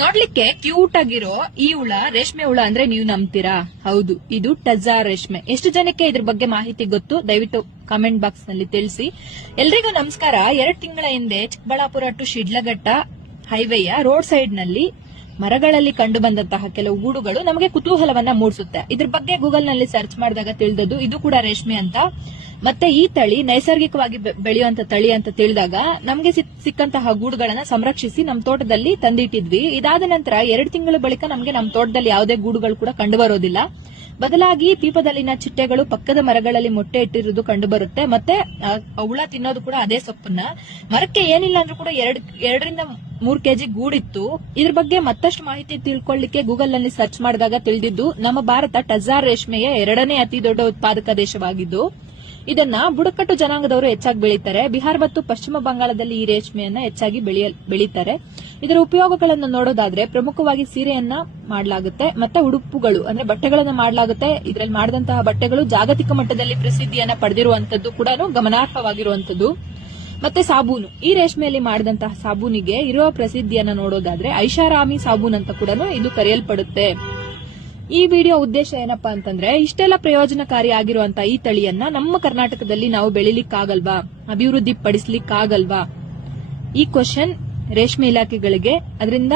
ನೋಡ್ಲಿಕ್ಕೆ ಕ್ಯೂಟ್ ಆಗಿರೋ ಈ ಹುಳ ರೇಷ್ಮೆ ಹುಳ ಅಂದ್ರೆ ನೀವು ನಂಬ್ತೀರಾ? ಹೌದು, ಇದು ಟಜಾರ್ ರೇಷ್ಮೆ. ಎಷ್ಟು ಜನಕ್ಕೆ ಇದ್ರ ಬಗ್ಗೆ ಮಾಹಿತಿ ಗೊತ್ತು? ದಯವಿಟ್ಟು ಕಾಮೆಂಟ್ ಬಾಕ್ಸ್ ನಲ್ಲಿ ತಿಳಿಸಿ. ಎಲ್ರಿಗೂ ನಮಸ್ಕಾರ. 2 ತಿಂಗಳ ಹಿಂದೆ ಚಿಕ್ಕಬಳ್ಳಾಪುರ ಟು ಶಿಡ್ಲಘಟ್ಟ ಹೈವೇಯ ರೋಡ್ ಸೈಡ್ ನಲ್ಲಿ ಮರಗಳಲ್ಲಿ ಕಂಡು ಬಂದಂತಹ ಕೆಲವು ಗೂಡುಗಳು ನಮಗೆ ಕುತೂಹಲವನ್ನ ಮೂಡಿಸುತ್ತೆ. ಇದ್ರ ಬಗ್ಗೆ ಗೂಗಲ್ ನಲ್ಲಿ ಸರ್ಚ್ ಮಾಡಿದಾಗ ತಿಳಿದದ್ದು ಇದು ಕೂಡ ರೇಷ್ಮೆ ಅಂತ. ಮತ್ತೆ ಈ ತಳಿ ನೈಸರ್ಗಿಕವಾಗಿ ಬೆಳೆಯುವಂತ ತಳಿ ಅಂತ ತಿಳಿದಾಗ ನಮಗೆ ಸಿಕ್ಕಂತಹ ಗೂಡುಗಳನ್ನ ಸಂರಕ್ಷಿಸಿ ನಮ್ಮ ತೋಟದಲ್ಲಿ ತಂದಿಟ್ಟಿದ್ವಿ. ಇದಾದ ನಂತರ 2 ತಿಂಗಳ ಬಳಿಕ ನಮಗೆ ನಮ್ಮ ತೋಟದಲ್ಲಿ ಯಾವುದೇ ಗೂಡುಗಳು ಕೂಡ ಕಂಡು ಬರೋದಿಲ್ಲ. ಬದಲಾಗಿ ಪೀಪದಲ್ಲಿನ ಚಿಟ್ಟೆಗಳು ಪಕ್ಕದ ಮರಗಳಲ್ಲಿ ಮೊಟ್ಟೆ ಇಟ್ಟಿರುವುದು ಕಂಡು ಬರುತ್ತೆ. ಮತ್ತೆ ಹುಳ ತಿನ್ನೋದು ಕೂಡ ಅದೇ ಸೊಪ್ಪನ್ನ. ಮರಕ್ಕೆ ಏನಿಲ್ಲ ಅಂದ್ರೂ ಕೂಡ 2ರಿಂದ 3 ಕೆಜಿ ಗೂಡಿತ್ತು. ಇದ್ರ ಬಗ್ಗೆ ಮತ್ತಷ್ಟು ಮಾಹಿತಿ ತಿಳ್ಕೊಳ್ಳಿಕ್ಕೆ ಗೂಗಲ್ ನಲ್ಲಿ ಸರ್ಚ್ ಮಾಡಿದಾಗ ತಿಳಿದಿದ್ದು ನಮ್ಮ ಭಾರತ ಟಜಾರ್ ರೇಷ್ಮೆಯ 2ನೇ ಅತಿ ದೊಡ್ಡ ಉತ್ಪಾದಕ ದೇಶವಾಗಿದ್ದು ಇದನ್ನ ಬುಡಕಟ್ಟು ಜನಾಂಗದವರು ಹೆಚ್ಚಾಗಿ ಬೆಳೀತಾರೆ. ಬಿಹಾರ ಮತ್ತು ಪಶ್ಚಿಮ ಬಂಗಾಳದಲ್ಲಿ ಈ ರೇಷ್ಮೆಯನ್ನ ಹೆಚ್ಚಾಗಿ ಬೆಳೀತಾರೆ. ಇದರ ಉಪಯೋಗಗಳನ್ನು ನೋಡೋದಾದ್ರೆ ಪ್ರಮುಖವಾಗಿ ಸೀರೆಯನ್ನ ಮಾಡಲಾಗುತ್ತೆ, ಮತ್ತೆ ಉಡುಪುಗಳು ಅಂದ್ರೆ ಬಟ್ಟೆಗಳನ್ನ ಮಾಡಲಾಗುತ್ತೆ. ಇದರಲ್ಲಿ ಮಾಡಿದಂತಹ ಬಟ್ಟೆಗಳು ಜಾಗತಿಕ ಮಟ್ಟದಲ್ಲಿ ಪ್ರಸಿದ್ಧಿಯನ್ನ ಪಡೆದಿರುವಂತದ್ದು ಕೂಡ ಗಮನಾರ್ಹವಾಗಿರುವಂತದ್ದು. ಮತ್ತೆ ಸಾಬೂನು, ಈ ರೇಷ್ಮೆಯಲ್ಲಿ ಮಾಡಿದಂತಹ ಸಾಬೂನಿಗೆ ಇರುವ ಪ್ರಸಿದ್ಧಿಯನ್ನ ನೋಡೋದಾದ್ರೆ ಐಷಾರಾಮಿ ಸಾಬೂನ್ ಅಂತ ಕೂಡ ಇದು ಕರೆಯಲ್ಪಡುತ್ತೆ. ಈ ವಿಡಿಯೋ ಉದ್ದೇಶ ಏನಪ್ಪಾ ಅಂತಂದ್ರೆ ಇಷ್ಟೆಲ್ಲ ಪ್ರಯೋಜನಕಾರಿ ಆಗಿರುವಂತಹ ಈ ತಳಿಯನ್ನ ನಮ್ಮ ಕರ್ನಾಟಕದಲ್ಲಿ ನಾವು ಬೆಳಿಲಿಕ್ಕಾಗಲ್ವಾ, ಅಭಿವೃದ್ಧಿ ಪಡಿಸ್ಲಿಕ್ಕಾಗಲ್ವಾ? ಈ ಕ್ವಶನ್ ರೇಷ್ಮೆ ಇಲಾಖೆಗಳಿಗೆ. ಅದರಿಂದ